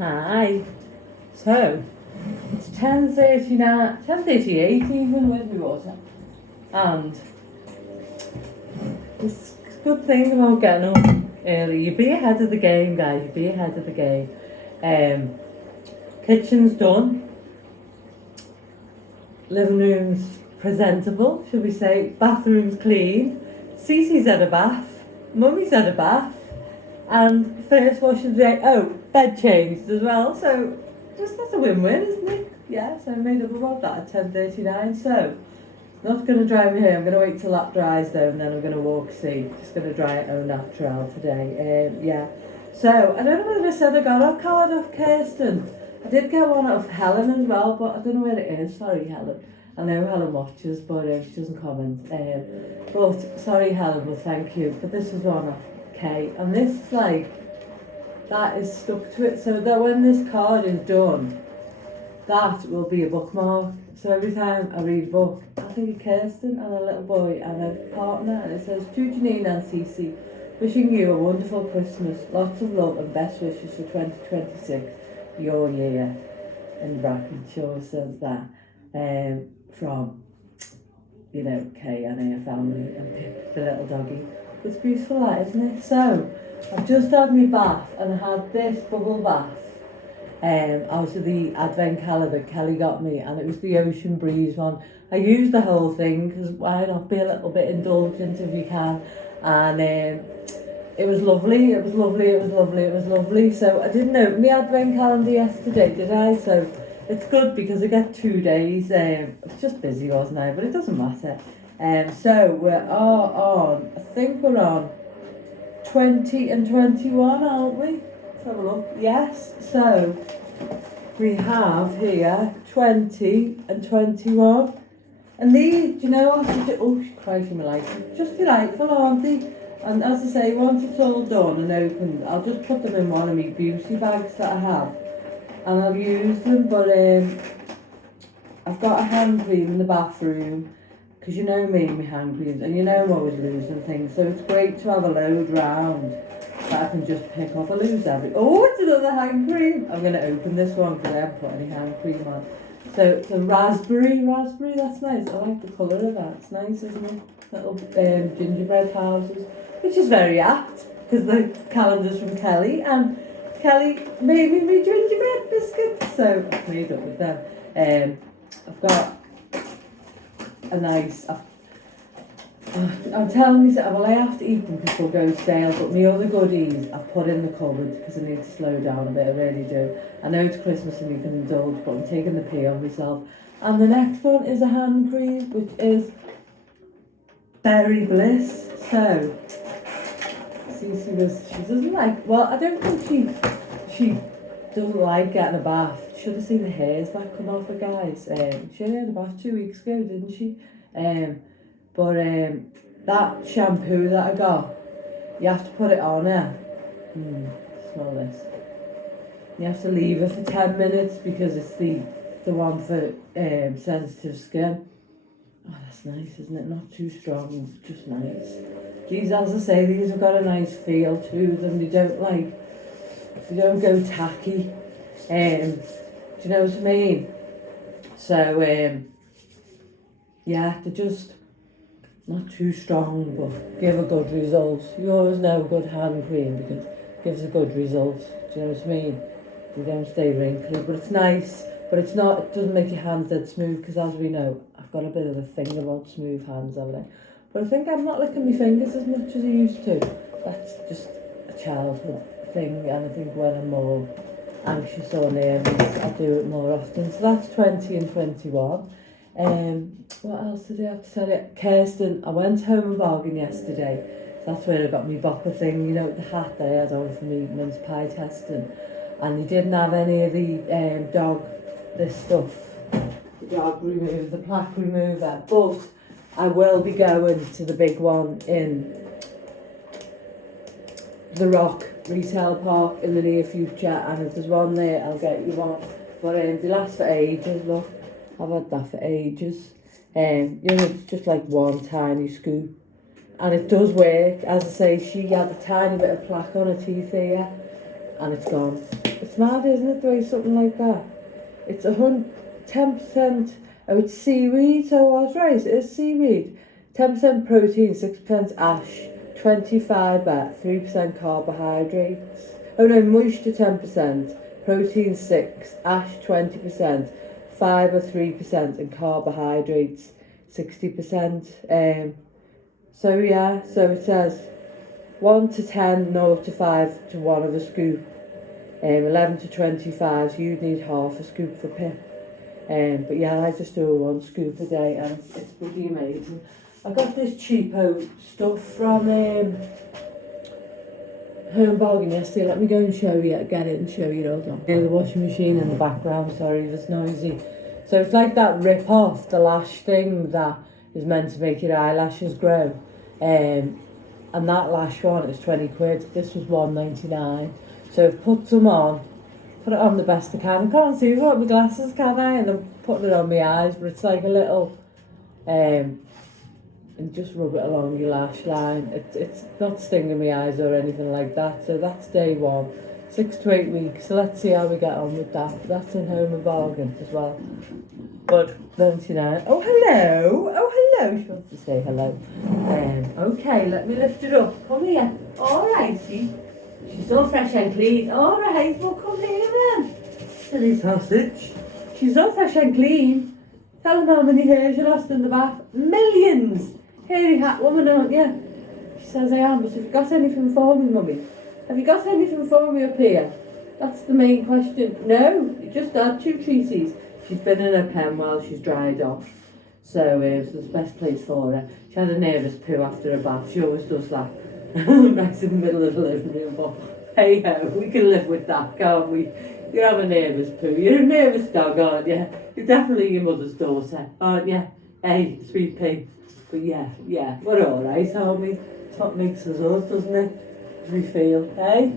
Hi. So, it's 10:39, 10:38 even, where's my water? And this good thing about getting up early, you be ahead of the game, guys, you be ahead of the game. Kitchen's done. Living room's presentable, should we say. Bathroom's clean. Cece's had a bath. Mummy's had a bath. And first wash of the day, bed changed as well. So, just that's a win-win, isn't it? Yeah, so I made up about that at 10:39. So, not going to dry my hair. I'm going to wait till that dries though, and then I'm going to walk see. Just going to dry it au natural today. Yeah. So, I don't know whether I said I got a card off Kirsten. I did get one off Helen as well, but I don't know where it is. Sorry, Helen. I know Helen watches, but she doesn't comment. But sorry, Helen, but thank you. But this is one off Kay, and this is like, that is stuck to it, so that when this card is done, that will be a bookmark. So every time I read a book, I think of Kirsten and a little boy and a partner, and it says, to Janine and Cece, wishing you a wonderful Christmas, lots of love and best wishes for 2026, your year. In brackets, sure says that. From, you know, Kay and her family and Pip, the little doggy. It's beautiful, that, isn't it? So, I've just had my bath and I had this bubble bath out of the advent calendar Kelly got me, and it was the Ocean Breeze one. I used the whole thing because why not be a little bit indulgent if you can, and it was lovely, it was lovely, it was lovely, it was lovely. So I didn't open the advent calendar yesterday, did I? So it's good because I get 2 days. It's just busy, wasn't I? But it doesn't matter. So we are on, I think we're on 20 and 21, aren't we? Let's have a look. Yes. So we have here 20 and 21. And these, you know, oh, crikey, my life. Just delightful, aren't they? And as I say, once it's all done and opened, I'll just put them in one of my beauty bags that I have. And I'll use them, but I've got a hand cream in the bathroom, because you know me and my hand creams, and you know I'm always losing things, so it's great to have a load round that I can just pick up. I lose it's another hand cream. I'm going to open this one because I haven't put any hand cream on. So it's a raspberry, that's nice. I like the colour of that, it's nice, isn't it? Little gingerbread houses, which is very apt, because the calendar's from Kelly, and Kelly made me my gingerbread biscuits, so I've made up with them. I've got a nice, I'm telling myself, well, I have to eat them because they'll go stale, but my other goodies I've put in the cupboard because I need to slow down a bit, I really do. I know it's Christmas and you can indulge, but I'm taking the pee on myself. And the next one is a hand cream, which is Berry Bliss. So, she doesn't like, well, I don't think she doesn't like getting a bath. Should have seen the hairs that come off her, guys. She only had a bath 2 weeks ago, didn't she? But that shampoo that I got, you have to put it on her. Smell this. You have to leave it for 10 minutes because it's the one for sensitive skin. Oh, that's nice, isn't it? Not too strong, just nice. These, as I say, these have got a nice feel to them. They don't go tacky. Do you know what I mean? So, yeah, they're just not too strong, but give a good result. You always know good hand cream because it gives a good result. Do you know what I mean? They don't stay wrinkly, but it's nice. But it's not, it doesn't make your hands dead smooth, because as we know, I've got a bit of a thing about smooth hands, haven't I? But I think I'm not licking my fingers as much as I used to. That's just a childhood thing, and I think when I'm more anxious or nervous, I'll do it more often. So that's 20 and 21. What else did I have to tell you? Kirsten, I went home and bargained yesterday. So that's where I got my bopper thing, you know, the hat that I had on for me mince pie testing. And he didn't have any of the this stuff, the dog remover, the plaque remover, but I will be going to the big one in the Rock Retail Park in the near future, and if there's one there, I'll get you one. But they last for ages, look, I've had that for ages. You know, it's just like one tiny scoop, and it does work. As I say, she had a tiny bit of plaque on her teeth here, and it's gone. It's mad, isn't it, the way something like that? It's 10%, oh, it's seaweed, so I was right, it is seaweed. 10% protein, 6% ash, 20 fibre, 3% carbohydrates. Oh no, moisture 10%, protein 6, ash 20%, fibre 3%, and carbohydrates 60%. So yeah, so it says 1 to 10, 0 to 5 to 1 of a scoop. 11 to 25, so you'd need half a scoop for Pip. But yeah, I just do 1 scoop a day, and it's pretty amazing. I got this cheapo stuff from Home Bargain yesterday. Let me go and show you, get it and show you. Hold on. The washing machine in the background, sorry if it's noisy. So it's like that rip off, the lash thing that is meant to make your eyelashes grow. And that lash one is 20 quid. This was £1.99. So I've put some on, put it on the best I can. I can't see without my glasses, can I? And I'm putting it on my eyes, but it's like a little, and just rub it along your lash line. It's not stinging my eyes or anything like that. So that's day 1, 6 to 8 weeks. So let's see how we get on with that. That's in Home and Bargain as well. But 99. Oh hello, oh hello. She wants to say hello. Okay, let me lift it up. Come here. All righty. She's so fresh and clean. All right, well come here then. Silly sausage. She's so fresh and clean. Tell them how many hairs you lost in the bath. Millions. Hairy hat woman, aren't you? She says I am, but have you got anything for me, mummy? Have you got anything for me up here? That's the main question. No, you just had 2 treaties. She's been in her pen while she's dried off. So it's the best place for her. She had a nervous poo after a bath. She always does that. Right in the middle of the living room. But hey ho, we can live with that, can't we? You have a nervous poo. You're a nervous dog, aren't you? You're definitely your mother's daughter, aren't you? Hey, sweet pea. But yeah, we're alright, aren't we? It's what makes us us, doesn't it? We feel, hey?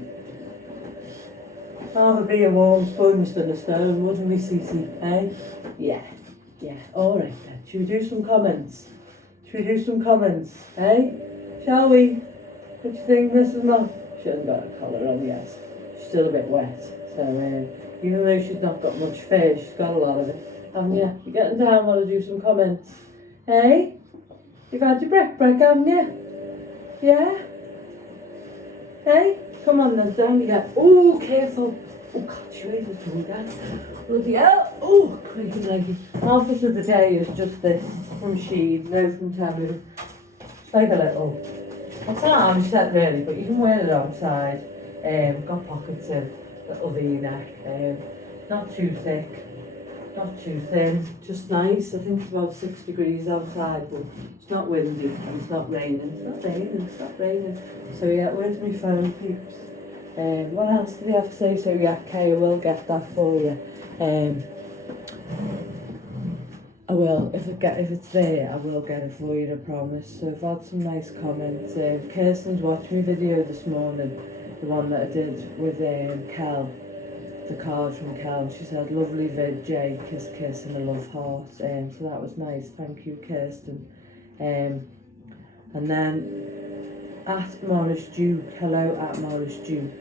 Rather be a warm sponge than a stone, wouldn't we, Cece? Hey? Yeah, alright then. Should we do some comments? Hey? Shall we? What do you think, Mrs. Mom? She hasn't got a collar on yet. She's still a bit wet. So, even though she's not got much fur, she's got a lot of it. Haven't you? You're getting down while I do some comments. Hey? You've had your break, haven't you? Yeah? Hey? Come on then, down you go. Oh, careful. Oh, God, she raised her tongue down. Bloody hell. Oh, crazy leggy. Outfit of the day is just this from Shein, no from Temu. It's like a little, it's not an arm set really, but you can wear it outside. Got pockets in, little V-neck. Not too thick, not too thin, just nice. I think it's about 6 degrees outside, but it's not windy and it's not raining. It's not raining. So yeah, where's my phone, peeps? What else did they have to say? So yeah, Kay, I will get that for you. I will, if it's there, I will get it for you, I promise. So I've had some nice comments. Kirsten's watched my video this morning, the one that I did with Kel, the card from Kel. She said, lovely vid, Jay, kiss, kiss, and a love heart. So that was nice, thank you, Kirsten. And then at Morris Duke, hello at Morris Duke,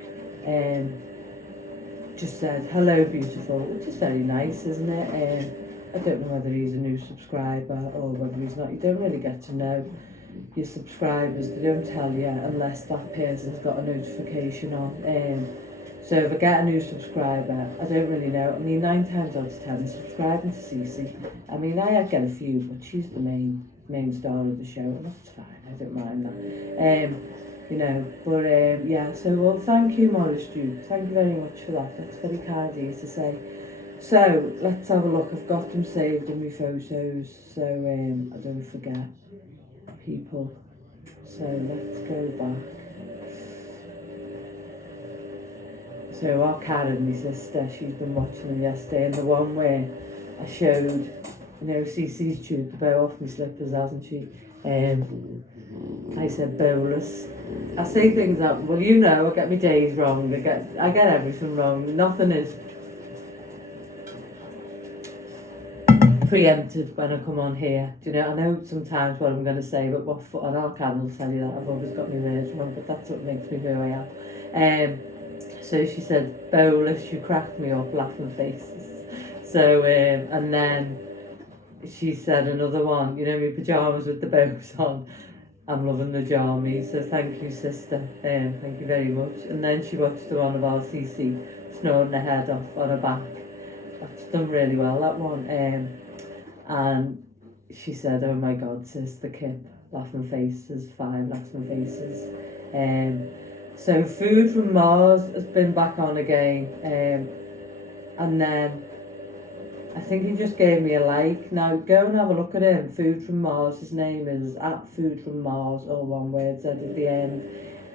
just said, hello beautiful, which is very nice, isn't it? I don't know whether he's a new subscriber or whether he's not. You don't really get to know your subscribers. They don't tell you unless that person's got a notification on. So if I get a new subscriber, I don't really know. I mean, 9 times out of 10, subscribing to Cece. I mean, I get a few, but she's the main star of the show, and that's fine. I don't mind that. You know, but yeah. So well, thank you, Morris Duke. Thank you very much for that. That's very kind of you to say. So let's have a look. I've got them saved in my photos, so I don't forget people. So let's go back. So our Karen, my sister, she's been watching them yesterday, and the one where I showed, you know, Cece's chewed the bow off my slippers, hasn't she? I said bolus. I say things that, well, you know, I get my days wrong. I get everything wrong. Nothing is preempted when I come on here. Do you know, I know sometimes what I'm going to say, but what foot on our can will tell you that I've always got my words wrong, but that's what makes me who I am. So she said, "Bowless, you cracked me up, laughing faces." So, and then she said another one, you know, my pyjamas with the bows on. I'm loving the jammies, so thank you, sister. Thank you very much. And then she watched the one of our CC snoring her head off on her back. That's done really well, that one. And she said, "Oh my God, sis, the Kip, laughing faces, 5 laughing faces." So Food from Mars has been back on again. And then I think he just gave me a like. Now go and have a look at him. Food from Mars. His name is at Food from Mars, all one word said at the end.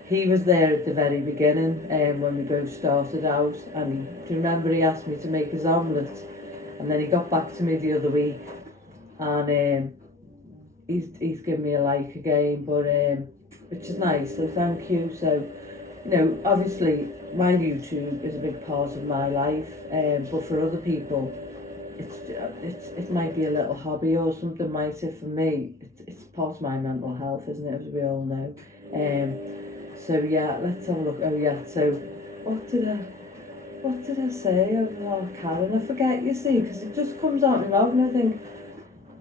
He was there at the very beginning, when we both started out, and do you remember he asked me to make his omelette, and then he got back to me the other week, and he's given me a like again, but which is nice. So thank you. So, you know, obviously my YouTube is a big part of my life, but for other people, it might be a little hobby or something, might it? For me, it's part of my mental health, isn't it, as we all know. So yeah, let's have a look. Oh yeah, so what did I say about Karen? I forget, you see, because it just comes out of my mouth and I think,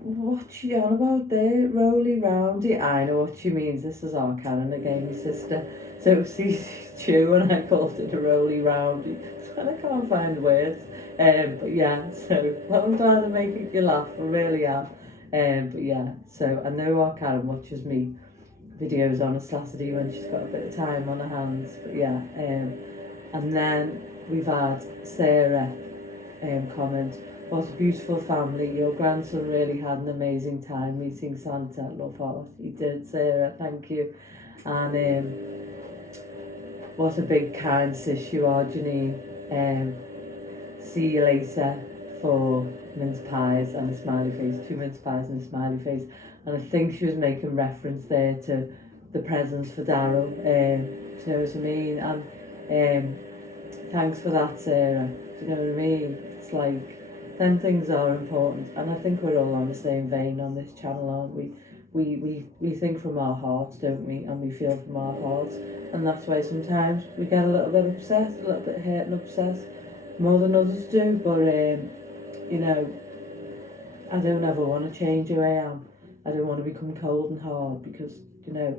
what's she on about there? Roly roundy. I know what she means. This is our Karen again, my sister. So she's true, and I called it a roly roundy. And I can't find words. But yeah, so I'm glad I'm making you laugh. I really am. But yeah, so I know our Karen watches me videos on a Saturday when she's got a bit of time on her hands. But yeah, and then we've had Sarah comment, "What a beautiful family. Your grandson really had an amazing time meeting Santa." Love heart. He did, Sarah. Thank you. And what a big kind sis you are, Janine. See you later for mince pies and a smiley face. 2 mince pies and a smiley face. And I think she was making reference there to the presents for Daryl. Do you know what I mean? And thanks for that, Sarah. Do you know what I mean? It's like, them things are important. And I think we're all on the same vein on this channel, aren't we? We think from our hearts, don't we? And we feel from our hearts. And that's why sometimes we get a little bit upset, a little bit hurt and upset, more than others do. But, you know, I don't ever want to change who I am. I don't want to become cold and hard because, you know,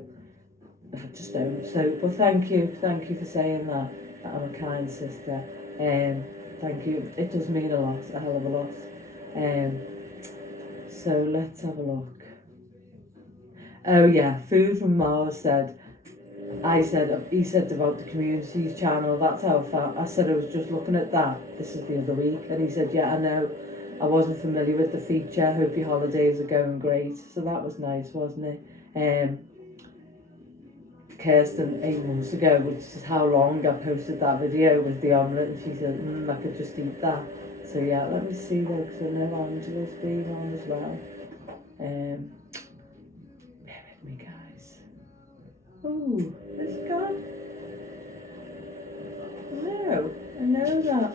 I just don't. So, but thank you for saying that I'm a kind sister. Thank you. It does mean a lot, a hell of a lot. So let's have a look. Oh yeah, Food from Mars said, he said about the communities channel, that's how I found. I said I was just looking at that, this is the other week, and he said, yeah, I know, I wasn't familiar with the feature, hope your holidays are going great. So that was nice, wasn't it? Kirsten 8 months ago, which is how long I posted that video with the omelette, and she said, I could just eat that. So yeah, let me see though, because I know Angela's been on as well. Bear with me, guys. Ooh, it's gone. No, I know that.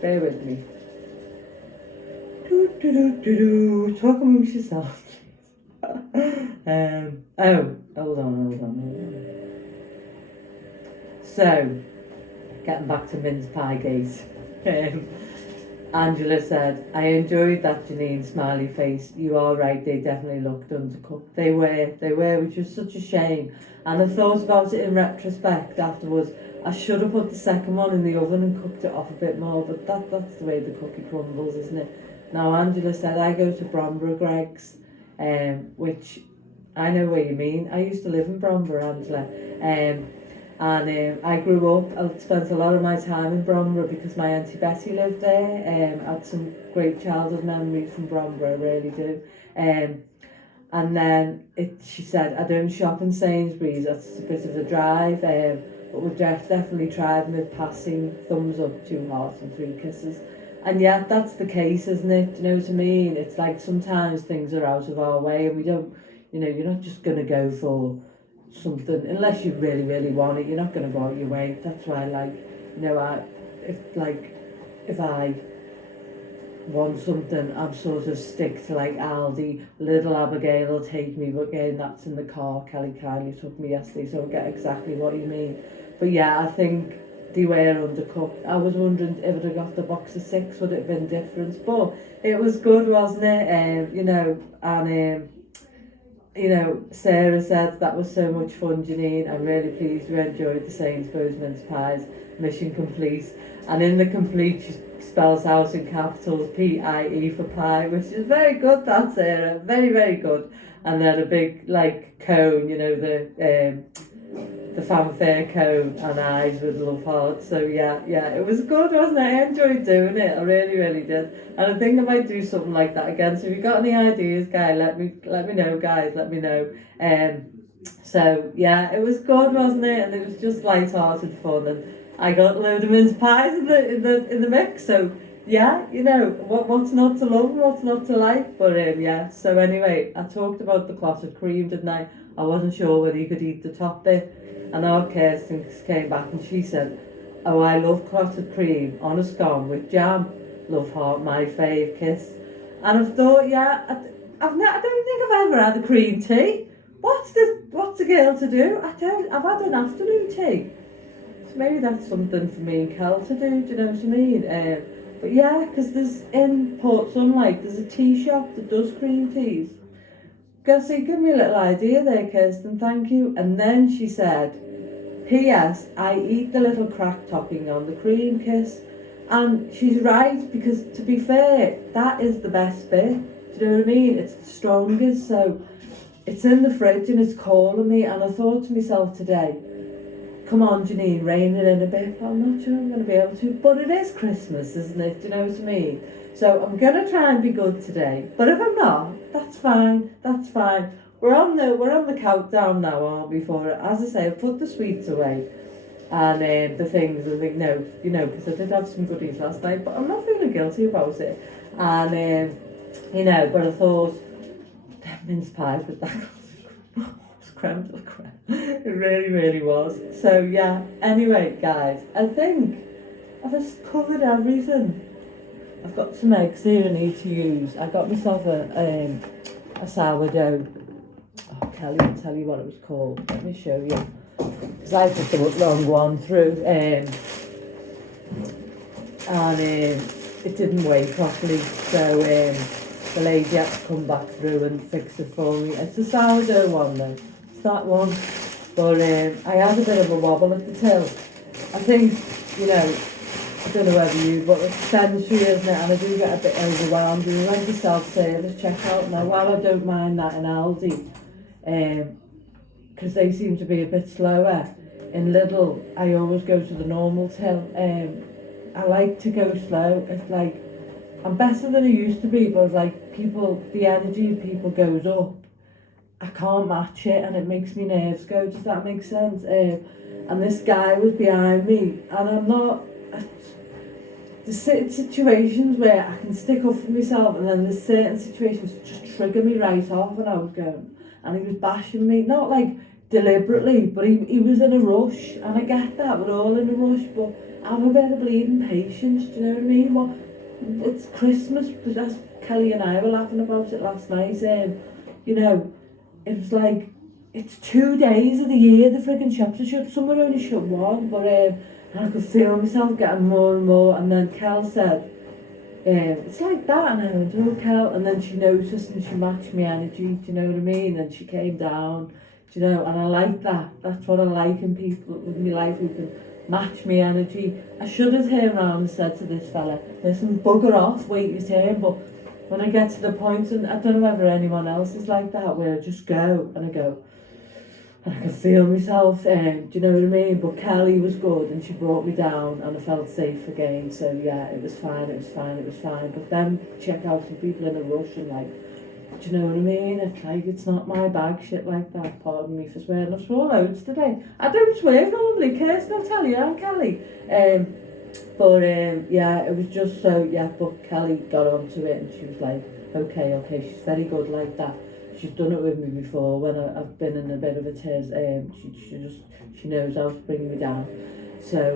Bear with me. Talk amongst yourself. Oh, hold on. So, getting back to mince pie gaze. Angela said, I enjoyed that Janine smiley face. You are right, they definitely looked undercooked. They were, which was such a shame. And I thought about it in retrospect afterwards. I should have put the second one in the oven and cooked it off a bit more, but that's the way the cookie crumbles, isn't it? Now, Angela said, I go to Bromborough Greggs, which I know what you mean. I used to live in Bromborough, Angela. And I grew up, I spent a lot of my time in Bromborough because my Auntie Betty lived there. I had some great childhood memories from Bromborough, I really do. And then she said, I don't shop in Sainsbury's, that's a bit of a drive, but we've definitely tried with passing thumbs up, 2 hearts and 3 kisses. And yeah, that's the case, isn't it? Do you know what I mean? It's like sometimes things are out of our way and we don't, you know, you're not just going to go for something unless you really, really want it. You're not going to go out your way. That's why, like, you know, if I want something, I'm sort of stick to like Aldi. Little Abigail will take me, but again, that's in the car. Kelly kindly took me yesterday, so I get exactly what you mean. But yeah, I think they were undercooked. I was wondering if I'd have got the box of 6, would it have been different? But it was good, wasn't it? You know, and you know, Sarah said that was so much fun, Janine. I'm really pleased we enjoyed the Sainsbury's mince pies. Mission complete. And in the complete, she spells out in capitals PIE for pie, which is very good, that Sarah. Very, very good. And then a big, like, cone, you know, the fanfare cone and eyes with love hearts. So yeah, it was good, wasn't it? I enjoyed doing it. I really, really did. And I think I might do something like that again. So if you've got any ideas, guys, let me know, guys. Let me know. So yeah, it was good, wasn't it? And it was just light-hearted fun. And I got a load of mince pies in the mix. So yeah, you know what's not to love and what's not to like. But yeah. So anyway, I talked about the clotted cream, didn't I? I wasn't sure whether you could eat the top bit. And our Kirsten came back and she said, oh, I love clotted cream on a scone with jam. Love heart, my fave, kiss. And I've thought, yeah, I don't think I've ever had a cream tea. What's a girl to do? I've had an afternoon tea. So maybe that's something for me and Kel to do, do you know what I mean? But yeah, because there's in Port Sunlight, there's a tea shop that does cream teas. Gussie, give me a little idea there, Kirsten, thank you. And then she said, P.S. I eat the little crack topping on the cream, kiss. And she's right, because to be fair, that is the best bit. Do you know what I mean? It's the strongest, so it's in the fridge and it's calling me. And I thought to myself today, come on, Janine, rein it in a bit. But I'm not sure I'm going to be able to. But it is Christmas, isn't it? Do you know what I mean? So I'm going to try and be good today. But if I'm not, that's fine. That's fine. We're on the countdown now, aren't we, for it? As I say, I've put the sweets away. And the things, I think, no, you know, because I did have some goodies last night, but I'm not feeling guilty about it. And, you know, but I thought, that mince pies with that was creme de la creme. It really, really was. So, yeah, anyway, guys, I think I've just covered everything. I've got some eggs here I need to use. I got myself a sourdough. Oh, Kelly will tell you what it was called. Let me show you. Because I put the wrong one through. And it didn't weigh properly. So the lady had to come back through and fix it for me. It's the sourdough one though. It's that one. But I had a bit of a wobble at the till. I think, you know, I don't know whether you, but it's sensory, isn't it? And I do get a bit overwhelmed. We went to self-service checkout now. While I don't mind that in Aldi, because they seem to be a bit slower, in Lidl, I always go to the normal till. I like to go slow. It's like, I'm better than I used to be, but it's like the energy of people goes up. I can't match it and it makes me nerves go. Does that make sense? And this guy was behind me and I'm not... There's certain situations where I can stick up for myself and then there's certain situations that just trigger me right off and I was going... And he was bashing me, not like deliberately, but he was in a rush. And I get that, we're all in a rush, but have a bit of bleeding patience, do you know what I mean? Well, it's Christmas, as Kelly and I were laughing about it last night, you know, it was like, it's 2 days of the year the friggin' shops are shut. Some are only shut one, but and I could feel myself getting more and more. And then Kel said, it's like that. And I went, oh, Kel. And then she noticed and she matched my energy, do you know what I mean? And she came down, do you know, and I like that. That's what I like in people in my life who can match my energy. I should have turned around and said to this fella, listen, bugger off, wait your turn. But when I get to the point, and I don't know whether anyone else is like that, where I just go and I go, and I can feel myself, do you know what I mean? But Kelly was good and she brought me down and I felt safe again. So yeah, it was fine. But then check out some people in a rush and like, do you know what I mean? It's like, it's not my bag, shit like that. Pardon me for swearing. I've sworn loads today. I don't swear normally, Kirsten, I'll tell you, I'm Kelly. Yeah, it was just so, yeah, but Kelly got onto it and she was like, okay, she's very good like that. She's done it with me before when I've been in a bit of a tears. She knows how to bring me down. So,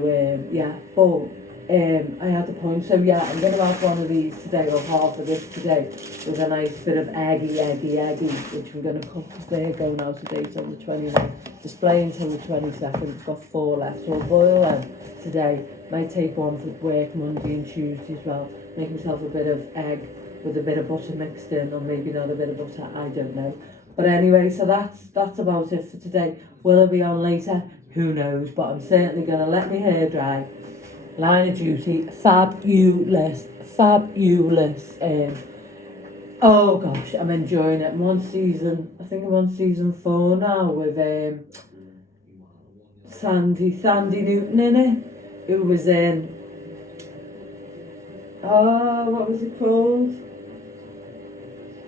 yeah, but I had a point. So yeah, I'm going to have one of these today, or half of this today, with a nice bit of eggy, which we're going to cook because they're going out of date on the 29th. Display until the 22nd. We've got 4 left. So I'll boil them today. Might take one for work Monday and Tuesday as well. Make myself a bit of egg with a bit of butter mixed in, or maybe not a bit of butter, I don't know. But anyway, so that's about it for today. Will I be on later? Who knows? But I'm certainly going to let my hair dry. Line of duty, fabulous. Oh gosh, I'm enjoying it. I'm on season, I think I'm on season 4 now with Sandy Newton in it, who was in, what was it called?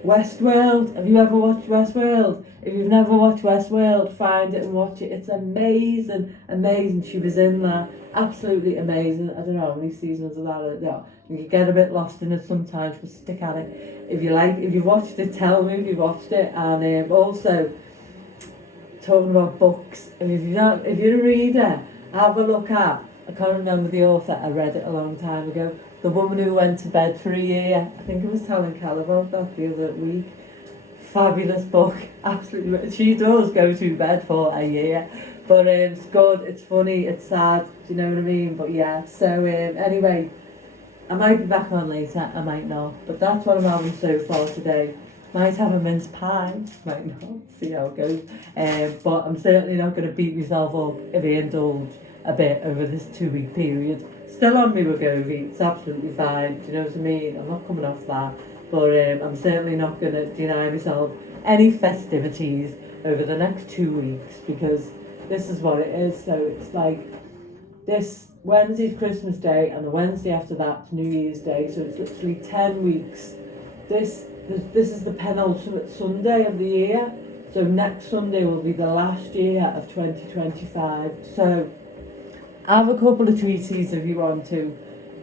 Westworld. Have you ever watched Westworld? If you've never watched Westworld, find it and watch it. It's amazing. She was in there. Absolutely amazing. I don't know how many seasons of that. Yeah, you can get a bit lost in it sometimes, but stick at it. If you've watched it, tell me if you've watched it. And also, talking about books, and if you're a reader, have a look at, I can't remember the author, I read it a long time ago, The Woman Who Went to Bed for a Year. I think I was telling Cal about that the other week. Fabulous book, absolutely. She does go to bed for a year, but it's good, it's funny, it's sad, do you know what I mean? But yeah, so anyway, I might be back on later, I might not, but that's what I'm having so far today. Might have a mince pie, might not, see how it goes. But I'm certainly not going to beat myself up if I indulge a bit over this 2-week period. Still on me Wegovy, it's absolutely fine, do you know what I mean? I'm not coming off that, but I'm certainly not going to deny myself any festivities over the next 2 weeks, because this is what it is. So it's like this Wednesday's Christmas Day, and the Wednesday after that's New Year's Day, so it's literally 10 weeks. This is the penultimate Sunday of the year, so next Sunday will be the last year of 2025. So have a couple of treaties if you want to.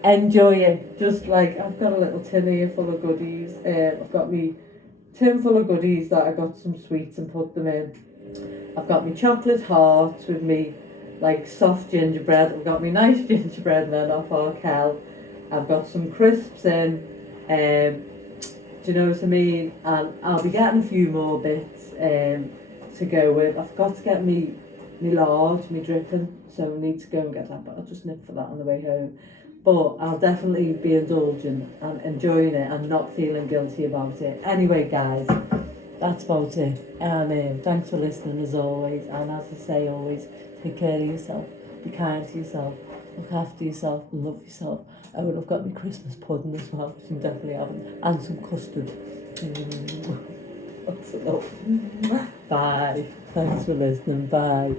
Enjoy it. Just like, I've got a little tin here full of goodies. I've got me tin full of goodies that I got some sweets and put them in. I've got me chocolate hearts with me like soft gingerbread. I've got me nice gingerbread men off Arkell. I've got some crisps in. Do you know what I mean? And I'll be getting a few more bits to go with. I've got to get me large, me dripping, so I need to go and get that, but I'll just nip for that on the way home. But I'll definitely be indulging and enjoying it and not feeling guilty about it. Anyway, guys, that's about it. And thanks for listening as always. And as I say always, take care of yourself, be kind to yourself, look after yourself, and love yourself. Oh, and I've got my Christmas pudding as well, which I'm definitely having, and some custard. What's it up? Bye. Thanks for listening. Bye.